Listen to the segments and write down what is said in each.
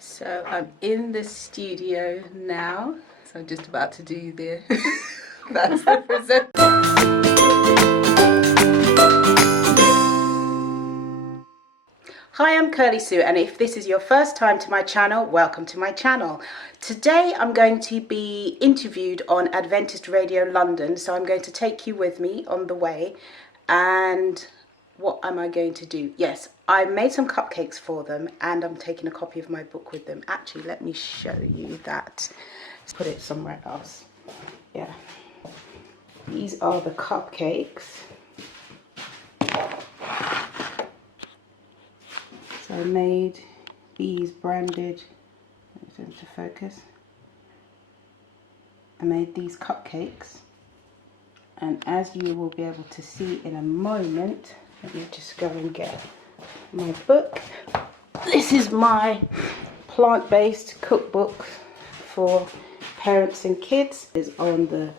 So I'm in the studio now, so I'm just about to do the, that's the present. Hi, I'm Kirly-Sue, and if this is your first time to my channel, welcome to my channel. Today I'm going to be interviewed on Adventist Radio London, so I'm going to take you with me on the way. And what am I going to do? Yes, I made some cupcakes for them, and I'm taking a copy of my book with them. Actually, let me show you that. Let's put it somewhere else. Yeah. These are the cupcakes. So I made these branded, to focus. I made these cupcakes, and as you will be able to see in a moment, let me just go and get my book. This is my plant-based cookbook for parents and kids. It's on the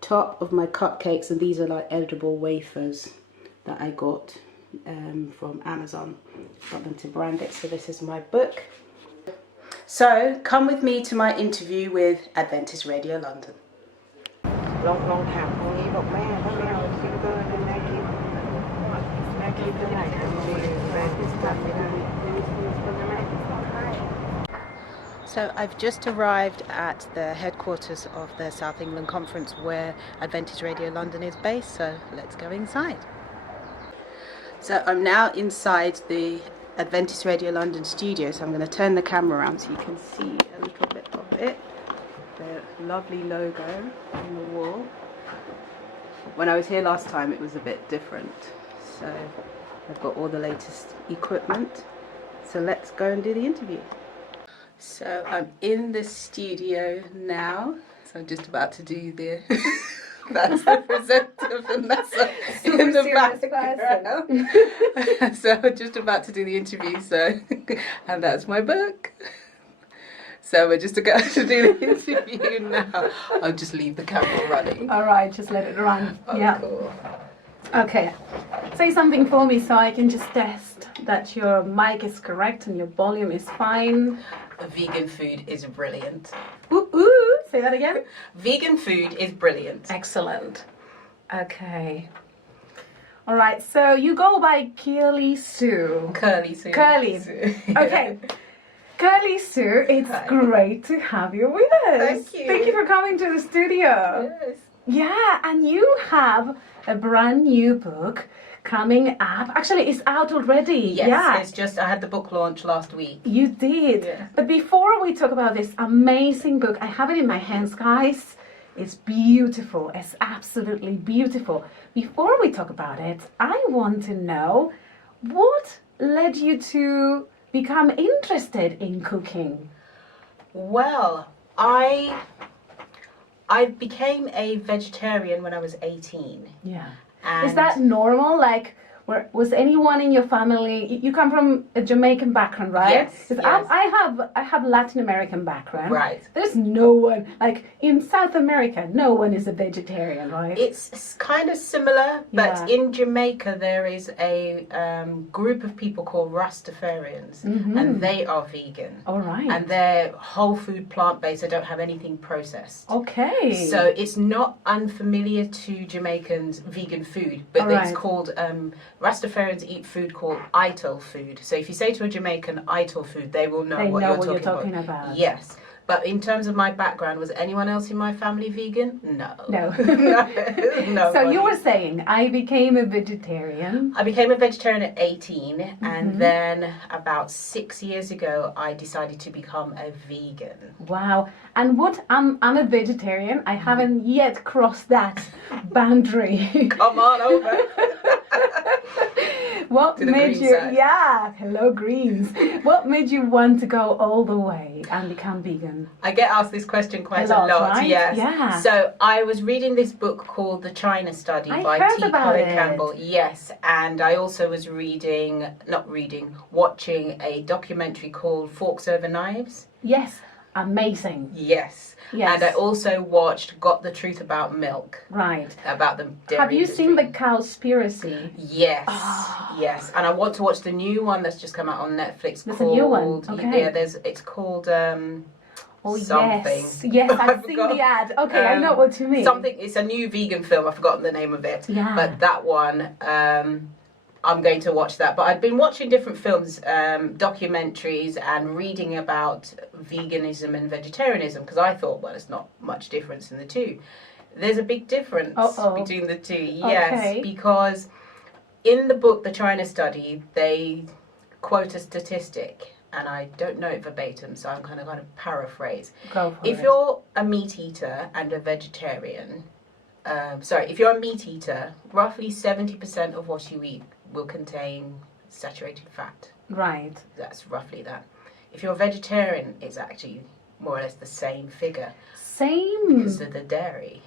top of my cupcakes, and these are like edible wafers that I got from Amazon. Got them to brand it. So this is my book. So come with me to my interview with Adventist Radio London. ลองถามตรงนี้บอกแม่ถ้าไม่เอาสติ๊กเกอร์นั้นแม่คิดเท่าไหร่คะแม่คิดจำไม่ได้ So I've just arrived at the headquarters of the South England Conference where Adventist Radio London is based, so let's go inside. So I'm now inside the Adventist Radio London studio, so I'm going to turn the camera around so you can see a little bit of it. The lovely logo on the wall. When I was here last time it was a bit different, so I've got all the latest equipment. So let's go and do the interview. So I'm in the studio now, so I'm just about to do the that's the presenter Vanessa in the background. So I'm just about to do the interview, so and that's my book. So we're just about to do the interview now. I'll just leave the camera running. All right, just let it run. Oh, yeah. Cool. Okay. Say something for me so I can just test that your mic is correct and your volume is fine. Vegan food is brilliant. Ooh, ooh. Say that again. Vegan food is brilliant. Excellent. Okay. All right. So you go by Kirly-Sue. Kirly-Sue. Curly. Okay. Kirly-Sue, it's great to have you with us. Thank you. Thank you for coming to the studio. Yes. Yeah, and you have a brand new book coming up. Actually, it's out already. Yes, yeah. it's just, I had the book launch last week. You did. Yeah. But before we talk about this amazing book, I have it in my hands, guys. It's beautiful. It's absolutely beautiful. Before we talk about it, I want to know what led you to become interested in cooking? Well, I became a vegetarian when I was 18. Yeah. And Is that normal? Like, was anyone in your family? You come from a Jamaican background, right? Yes, 'Cause yes. I have Latin American background. Right. There's no one like in South America. No one is a vegetarian, right? It's kind of similar, but Yeah. in Jamaica there is a group of people called Rastafarians, and they are vegan. All right. And they're whole food, plant-based. They don't have anything processed. Okay. So it's not unfamiliar to Jamaicans vegan food, but All it's right. called Rastafarians eat food called ital food. So if you say to a Jamaican ital food, they will know They what know you're what you're talking talking about. Yes. But in terms of my background, was anyone else in my family vegan? No. No. No. So you were saying I became a vegetarian. I became a vegetarian at 18, and then about 6 years ago, I decided to become a vegan. Wow. And what I'm a vegetarian. I haven't yet crossed that boundary. Come on over. What To the made green you side. Yeah, hello greens. What made you want to go all the way and become vegan? I get asked this question quite A a lot, lot. right? Yes. Yeah. So I was reading this book called The China Study I by heard T. about Colin it. Campbell. Yes, and I also was watching a documentary called Forks Over Knives. Yes, amazing. Yes. Yes. And I also watched Got the Truth About Milk. Right. About the dairy Have you industry. seen the Cowspiracy? Yes. Oh. Yes. And I want to watch the new one that's just come out on Netflix. There's a new one. Okay. Yeah, it's called Oh, something. Yes, I I've seen forgot. the ad. Okay, I know what you mean. Something. It's a new vegan film. I've forgotten the name of it. Yeah. But that one, I'm going to watch that. But I've been watching different films, documentaries, and reading about veganism and vegetarianism because I thought, well, it's not much difference in the two. There's a big difference between the two. Yes, Okay. because in the book, The China Study, they quote a statistic. And I don't know it verbatim, so I'm kind of paraphrase. Go for If it. you're a meat eater and a vegetarian, if you're a meat eater, roughly 70% of what you eat will contain saturated fat. Right. That's roughly that. If you're a vegetarian, it's actually more or less the same figure Same. because of the dairy.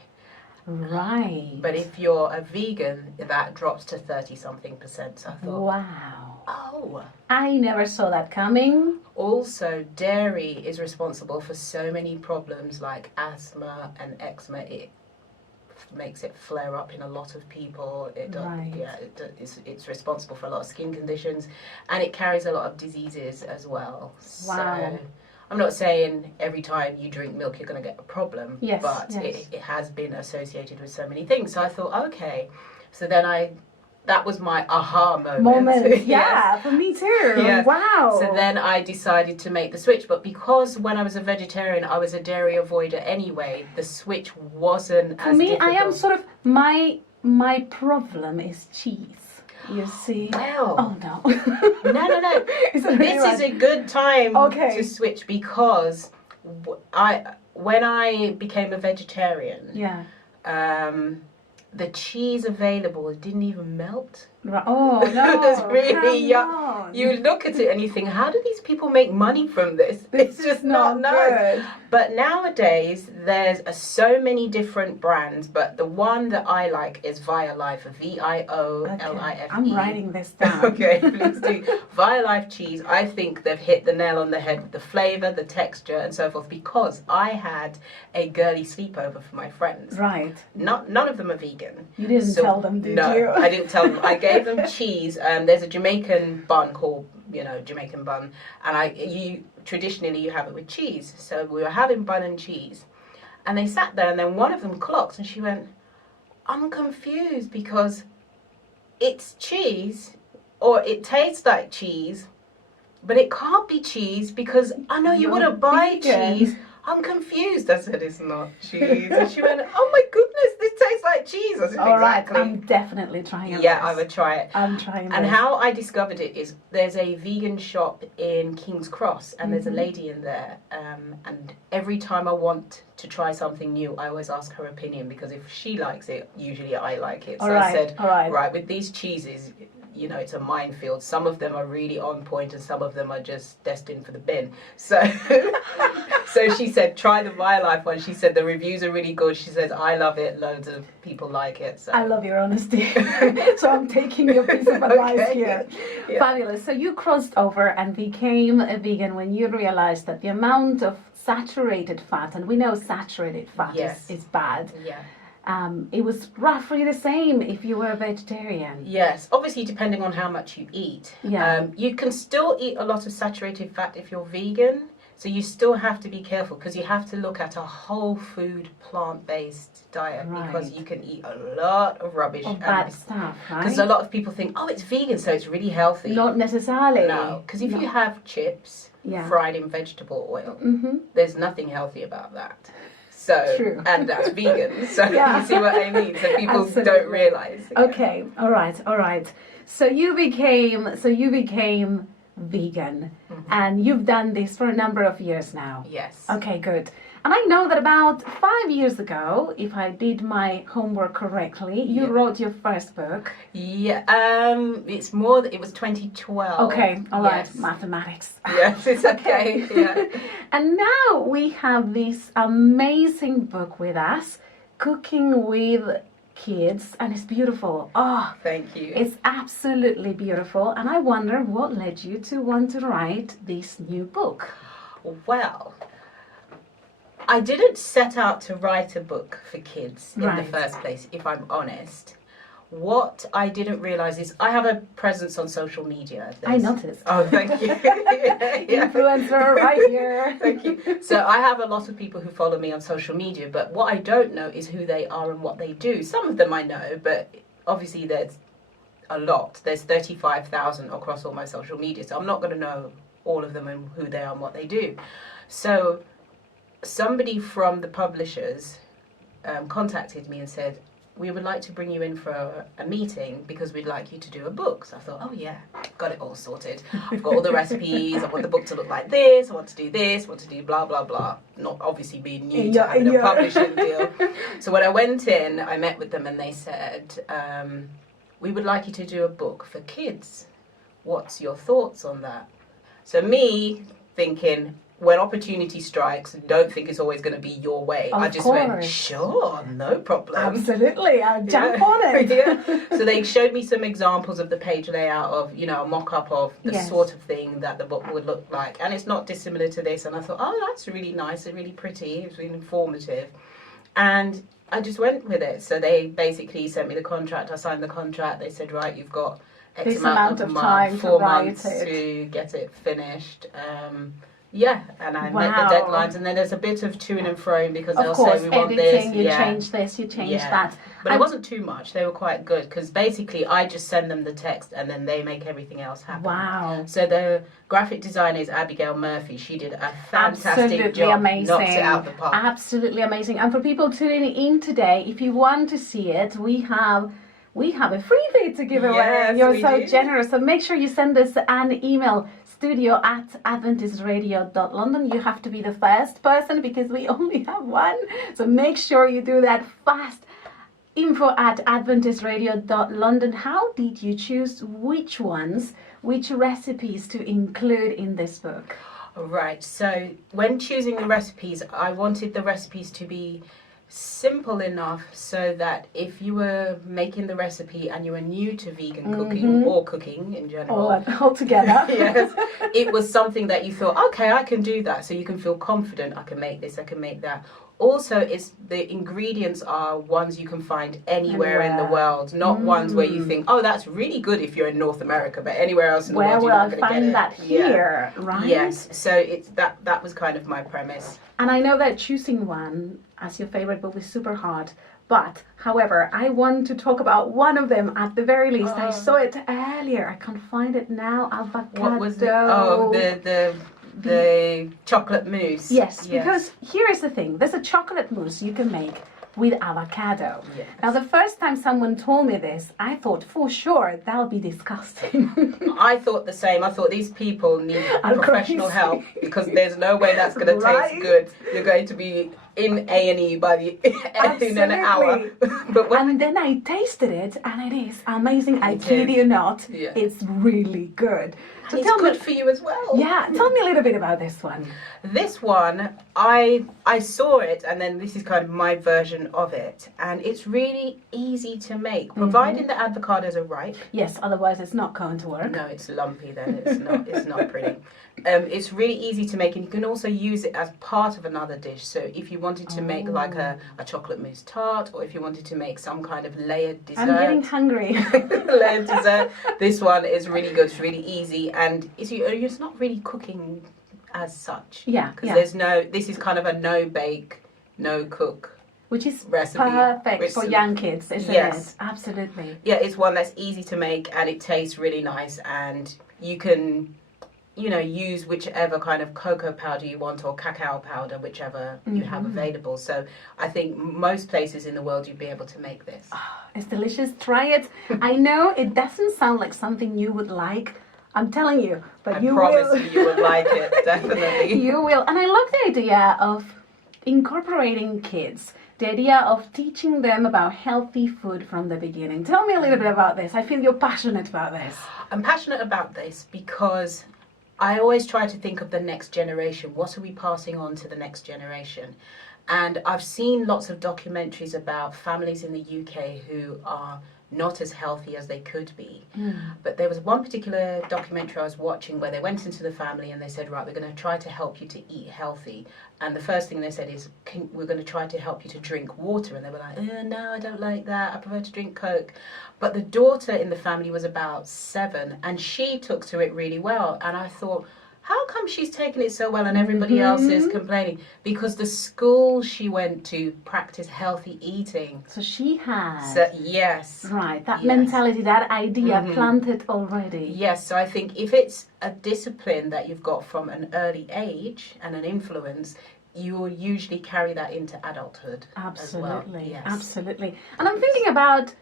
Right. But if you're a vegan, that drops to 30-something%. So I thought, Wow. oh. I never saw that coming. Also, dairy is responsible for so many problems like asthma and eczema. It makes it flare up in a lot of people. Right. It's responsible for a lot of skin conditions, and it carries a lot of diseases as well. Wow. So I'm not saying every time you drink milk you're going to get a problem, Yes, but yes. It has been associated with so many things. So I thought, okay. So then that was my aha moment. Yes. Yes. For me too. Yes. Wow. So then I decided to make the switch, but because when I was a vegetarian I was a dairy avoider anyway, the switch wasn't For as me, difficult. I am sort of my problem is cheese. You see? Well, Oh no. no. Is it really This is a good time Okay. to switch because when I became a vegetarian, Yeah. the cheese available didn't even melt. Right. Oh no. It's really come young. on. You look at it and you think, how do these people make money from this? This It's just is not nice. good. But nowadays, there's so many different brands, but the one that I like is Violife, Violife. I'm writing this down. Okay, please do. Violife cheese, I think they've hit the nail on the head with the flavour, the texture, and so forth, because I had a girly sleepover for my friends. Right. None of them are vegan. You didn't tell them, did no, you? I didn't tell them. I gave them cheese. There's a Jamaican bun called, Jamaican bun, and traditionally you have it with cheese. So we were having bun and cheese, and they sat there, and then one of them clocked, and she went, "I'm confused because it's cheese, or it tastes like cheese, but it can't be cheese because I know you You're wouldn't buy vegan." cheese. I'm confused." I said, "It's not cheese." And she went, "Oh my goodness, this tastes like cheese." I said, All right. "Exactly." I'm definitely trying it. Yeah, I would try it. I'm trying And this. how I discovered it is there's a vegan shop in King's Cross, and there's a lady in there, and every time I want to try something new, I always ask her opinion, because if she likes it, usually I like it. So All right, I said, all right. right, with these cheeses, it's a minefield. Some of them are really on point, and some of them are just destined for the bin. So, so she said, try the Violife one. She said the reviews are really good. She says, I love it. Loads of people like it. So. I love your honesty. So I'm taking your piece of advice Okay. here. Yeah. Fabulous. So you crossed over and became a vegan when you realized that the amount of saturated fat, and we know saturated fat Yes. is bad. Yeah. It was roughly the same if you were a vegetarian. Yes, obviously depending on how much you eat. Yeah. You can still eat a lot of saturated fat if you're vegan, so you still have to be careful, because you have to look at a whole food plant-based diet, because Right. you can eat a lot of rubbish. Of bad stuff, Because right? a lot of people think, oh, it's vegan, so it's really healthy. Not necessarily. No, because if No. you have chips Yeah. fried in vegetable oil, Mm-hmm. there's nothing healthy about that. So, True. and that's vegan. So Yeah. you see what I mean? So people Absolutely. don't realise. Okay, all right. So you became vegan, and you've done this for a number of years now. Yes. Okay, good. And I know that about 5 years ago, if I did my homework correctly, you Yeah. wrote your first book. Yeah, it was 2012. Okay, all right, Yes. mathematics. Yes, it's okay. Yeah. And now we have this amazing book with us, Cooking with Kids, and it's beautiful. Oh, Thank you. it's absolutely beautiful. And I wonder what led you to want to write this new book. Well, I didn't set out to write a book for kids in Right. the first place, if I'm honest. What I didn't realise is I have a presence on social media. I noticed. Oh, thank you. Yeah. Influencer right here. Thank you. So I have a lot of people who follow me on social media, but what I don't know is who they are and what they do. Some of them I know, but obviously there's a lot. There's 35,000 across all my social media, so I'm not going to know all of them and who they are and what they do. So somebody from the publishers contacted me and said, we would like to bring you in for a meeting because we'd like you to do a book. So I thought, oh yeah, got it all sorted. I've got all the recipes. I want the book to look like this. I want to do this. I want to do blah, blah, blah. Not obviously being new to having a publishing deal. So when I went in, I met with them and they said, we would like you to do a book for kids. What's your thoughts on that? So me thinking, when opportunity strikes, don't think it's always going to be your way. I just went, sure, no problem. Absolutely, I'll jump on it. Yeah. So they showed me some examples of the page layout of, you know, a mock-up of the sort of thing that the book would look like. And it's not dissimilar to this. And I thought, oh, that's really nice and really pretty. It's really informative. And I just went with it. So they basically sent me the contract. I signed the contract. They said, right, you've got X amount of time, 4 months to get it finished. Yeah, and I met the deadlines, and then there's a bit of to and fro because they'll say we want this. You change this, you change that. But it wasn't too much. They were quite good because basically I just send them the text and then they make everything else happen. Wow. So the graphic designer is Abigail Murphy. She did a fantastic job. Amazing. Knocked it out the park. Absolutely amazing. And for people tuning in today, if you want to see it, we have a freebie to give away. Yes, You're so generous. So make sure you send us an email, studio@adventistradio.london. You have to be the first person because we only have one. So make sure you do that fast. info@adventistradio.london. How did you choose which recipes to include in this book? Right. So when choosing the recipes, I wanted the recipes to be simple enough so that if you were making the recipe and you were new to vegan cooking or cooking in general, all together, yes, it was something that you thought, okay, I can do that. So you can feel confident. I can make this. I can make that. Also, it's the ingredients are ones you can find anywhere in the world, not ones where you think, oh, that's really good if you're in North America, but anywhere else in the world, you're not going to get it. Where will I find that here, right? Yes. So it's that was kind of my premise. And I know that choosing one as your favorite book is super hard. But, however, I want to talk about one of them at the very least. I saw it earlier. I can't find it now. Avocado. What was it? Oh, the chocolate mousse. Yes, because here is the thing. There's a chocolate mousse you can make with avocado. Yes. Now, the first time someone told me this, I thought, for sure, that'll be disgusting. I thought the same. I thought these people need professional help because there's no way that's going to taste good. You're going to be in A&E by the in an hour. And then I tasted it, and it is amazing. I kid you not. Yeah. It's really good. So it's good for you as well. Yeah, tell me a little bit about this one. This one, I saw it, and then this is kind of my version of it, and it's really easy to make, providing the avocados are ripe. Yes, otherwise it's not going to work. No, it's lumpy then. It's not pretty. It's really easy to make, and you can also use it as part of another dish. So if you wanted to make like a chocolate mousse tart, or if you wanted to make some kind of layered dessert. I'm getting hungry. Layered dessert. This one is really good. It's really easy, and it's not really cooking as such. Yeah. Because this is kind of a no bake, no cook. Which is recipe, perfect for young kids, isn't it? Absolutely. Yeah, it's one that's easy to make, and it tastes really nice, and you can, use whichever kind of cocoa powder you want or cacao powder, whichever you have available. So I think most places in the world you'd be able to make this. It's delicious. Try it. I know it doesn't sound like something you would like. I'm telling you, but you will. I promise you would like it, definitely. You will. And I love the idea of incorporating kids. The idea of teaching them about healthy food from the beginning. Tell me a little bit about this. I feel you're passionate about this. I'm passionate about this because I always try to think of the next generation. What are we passing on to the next generation? And I've seen lots of documentaries about families in the UK who are not as healthy as they could be. But there was one particular documentary I was watching where they went into the family and they said, right, we're going to try to help you to eat healthy. And the first thing they said is, we're going to try to help you to drink water. And they were like, no, I don't like that. I prefer to drink Coke. But the daughter in the family was about 7 and she took to it really well. And I thought, how come she's taking it so well and everybody else is complaining? Because the school she went to practiced healthy eating. So she has. So, yes. Right, that mentality, that idea planted already. Yes, so I think if it's a discipline that you've got from an early age and an influence, you will usually carry that into adulthood. Absolutely, as well. Yes. Absolutely. And I'm thinking about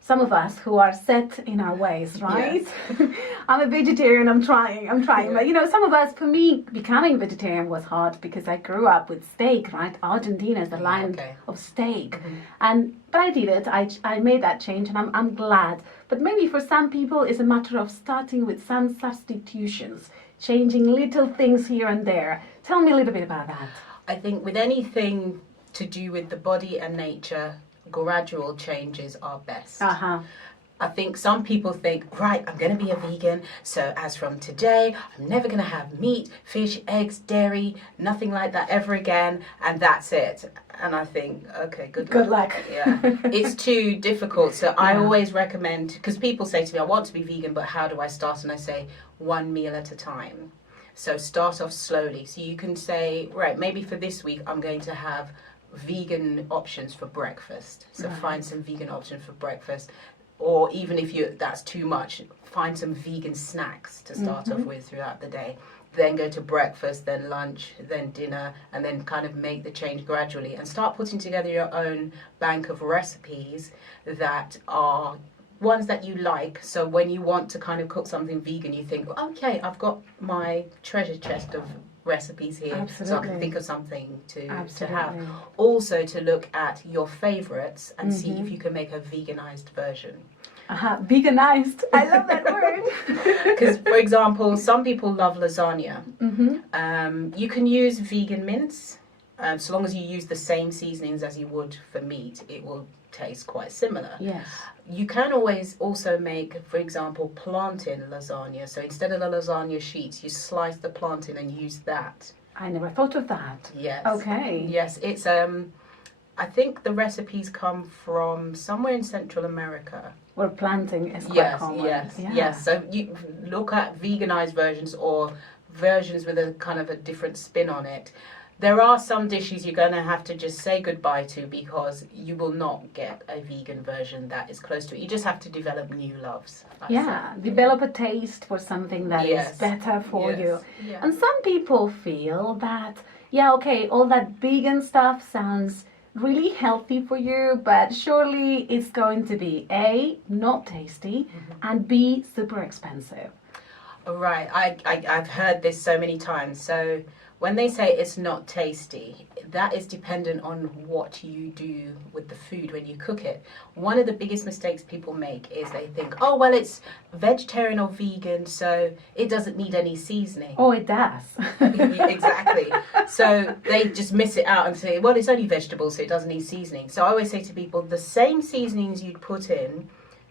some of us who are set in our ways, right? Yes. I'm a vegetarian, I'm trying. But you know, some of us, for me, becoming vegetarian was hard because I grew up with steak, right? Argentina is the land of steak. But I did it, I made that change and I'm glad. But maybe for some people it's a matter of starting with some substitutions, changing little things here and there. Tell me a little bit about that. I think with anything to do with the body and nature, gradual changes are best. I think some people think, right, I'm going to be a vegan, so as from today, I'm never going to have meat, fish, eggs, dairy, nothing like that ever again, and that's it. And I think, okay, good luck. Yeah, it's too difficult. So I always recommend, because people say to me, I want to be vegan, but how do I start? And I say, one meal at a time. So start off slowly. So you can say, right, maybe for this week, I'm going to have vegan options for breakfast. So find some vegan options for breakfast. Or even if that's too much, find some vegan snacks to start off with throughout the day. Then go to breakfast, then lunch, then dinner, and then kind of make the change gradually and start putting together your own bank of recipes that are ones that you like. So when you want to kind of cook something vegan, you think, okay, I've got my treasure chest of recipes here, so I can think of something to have. Also to look at your favorites and see if you can make a veganized version. Veganized. I love that word. Because, for example, some people love lasagna. You can use vegan mince. So long as you use the same seasonings as you would for meat, it will taste quite similar. Yes. You can always also make, for example, plantain lasagna. So instead of the lasagna sheets, you slice the plantain and use that. I never thought of that. Yes. Okay. Yes, it's I think the recipes come from somewhere in Central America. Where plantain is quite common. Yes. So you look at veganized versions or versions with a kind of a different spin on it. There are some dishes you're going to have to just say goodbye to because you will not get a vegan version that is close to it. You just have to develop new loves. Develop a taste for something that is better for you. Yeah. And some people feel that, all that vegan stuff sounds really healthy for you, but surely it's going to be A, not tasty, and B, super expensive. Right. I've heard this so many times. So when they say it's not tasty, that is dependent on what you do with the food when you cook it. One of the biggest mistakes people make is they think, oh, well, it's vegetarian or vegan, so it doesn't need any seasoning. Oh, it does. Exactly. So they just miss it out and say, well, it's only vegetables, so it doesn't need seasoning. So I always say to people, the same seasonings you'd put in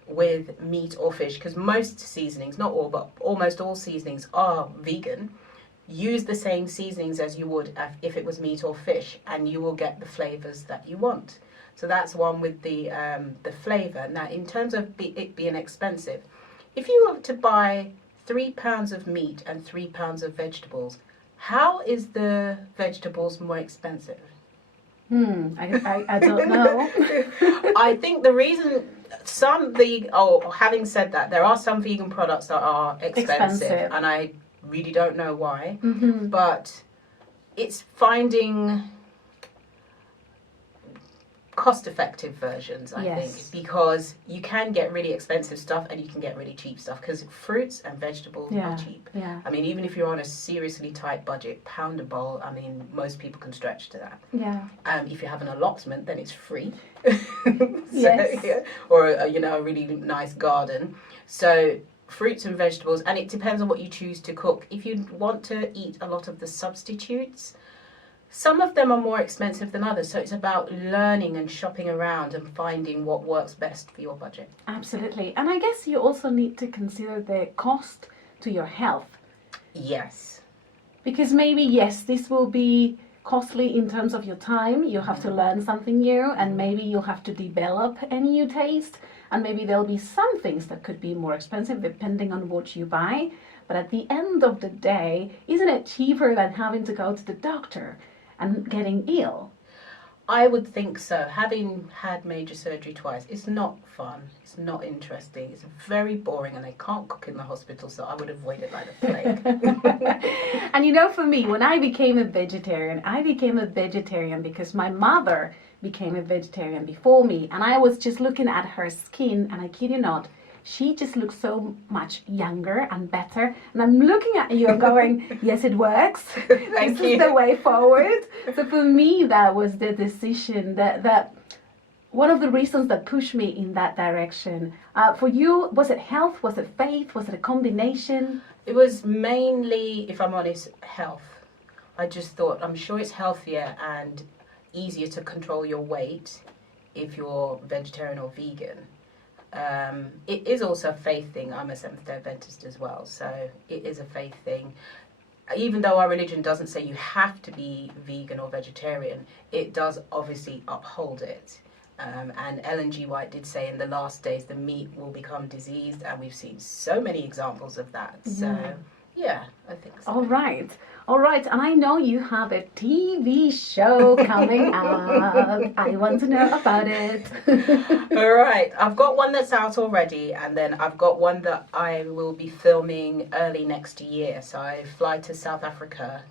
with meat or fish, because most seasonings, not all, but almost all seasonings are vegan. Use the same seasonings as you would if it was meat or fish, and you will get the flavors that you want. So that's one with the flavor. Now, in terms of it being expensive, if you were to buy 3 pounds of meat and 3 pounds of vegetables, how is the vegetables more expensive? I don't know. I think the reason having said that, there are some vegan products that are expensive. And I really don't know why, but it's finding cost-effective versions, I think, because you can get really expensive stuff and you can get really cheap stuff, because fruits and vegetables are cheap. I mean, even if you're on a seriously tight budget, pound a bowl, I mean, most people can stretch to that. If you have an allotment, then it's free. Or a really nice garden. So fruits and vegetables, and it depends on what you choose to cook. If you want to eat a lot of the substitutes, Some of them are more expensive than others, so it's about learning and shopping around and finding what works best for your budget. Absolutely. And I guess you also need to consider the cost to your health. Yes. Because maybe, yes, this will be costly in terms of your time. You have to learn something new, and maybe you have to develop a new taste. And maybe there'll be some things that could be more expensive depending on what you buy. But at the end of the day, isn't it cheaper than having to go to the doctor and getting ill? I would think so. Having had major surgery twice, it's not fun. It's not interesting. It's very boring, and they can't cook in the hospital, so I would avoid it like the plague. And you know, for me, when I became a vegetarian because my mother became a vegetarian before me, and I was just looking at her skin, and I kid you not, she just looks so much younger and better. And I'm looking at you and going, yes, it works. This is the way forward. So for me, that was the decision, that one of the reasons that pushed me in that direction. For you, was it health? Was it faith? Was it a combination? It was mainly, if I'm honest, health. I just thought, I'm sure it's healthier and easier to control your weight if you're vegetarian or vegan. It is also a faith thing. I'm a Seventh-day Adventist as well, so it is a faith thing. Even though our religion doesn't say you have to be vegan or vegetarian, it does obviously uphold it. And Ellen G. White did say in the last days the meat will become diseased, and we've seen so many examples of that. So yeah, I think so. All right, and I know you have a TV show coming out. I want to know about it. All right, I've got one that's out already, and then I've got one that I will be filming early next year. So I fly to South Africa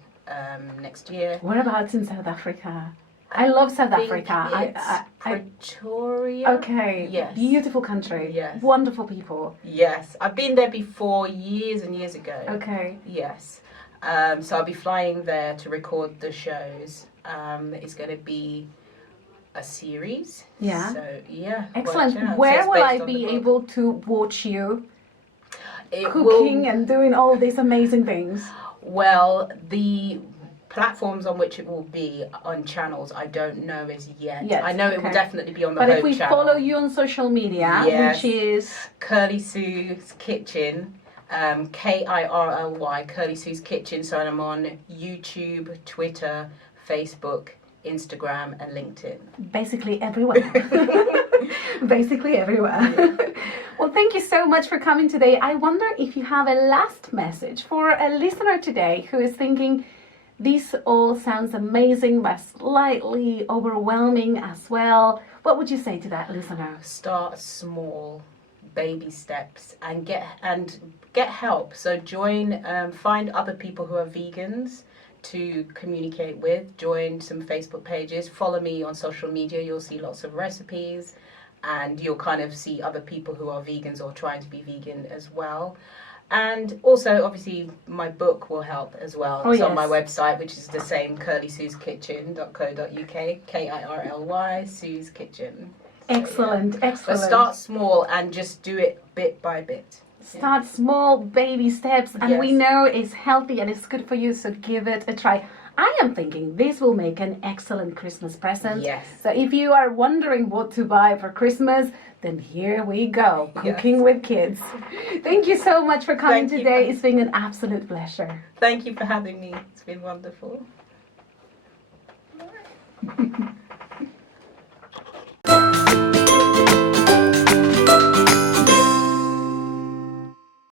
next year. Whereabouts in South Africa? I love South Africa. It's Pretoria. Okay. Yes. Beautiful country. Yes. Wonderful people. Yes, I've been there before years and years ago. Okay. Yes. So I'll be flying there to record the shows. It's going to be a series. Yeah. So yeah. Excellent. Where will I be able to watch you cooking and doing all these amazing things? Well, the platforms on which it will be on channels, I don't know as yet. Yes, I know it will definitely be on the But Home if we channel. follow you on social media, yes. which is Kirly-Sue's Kitchen, Kirly, Kirly-Sue's Kitchen. So I'm on YouTube, Twitter, Facebook, Instagram, and LinkedIn. Basically everywhere. Basically everywhere. Yeah. Well, thank you so much for coming today. I wonder if you have a last message for a listener today who is thinking, this all sounds amazing, but slightly overwhelming as well. What would you say to that listener? Start small, baby steps, and get help. So join, find other people who are vegans to communicate with. Join some Facebook pages. Follow me on social media. You'll see lots of recipes, and you'll kind of see other people who are vegans or trying to be vegan as well. And also, obviously, my book will help as well. It's on my website, which is the same, kirlysueskitchen.co.uk, Kirly, Sue's Kitchen. Excellent, excellent. But start small and just do it bit by bit. Start small, baby steps, and we know it's healthy and it's good for you, so give it a try. I am thinking this will make an excellent Christmas present. Yes. So if you are wondering what to buy for Christmas, then here we go, cooking with kids. Thank you so much for coming today. It's been an absolute pleasure. Thank you for having me. It's been wonderful.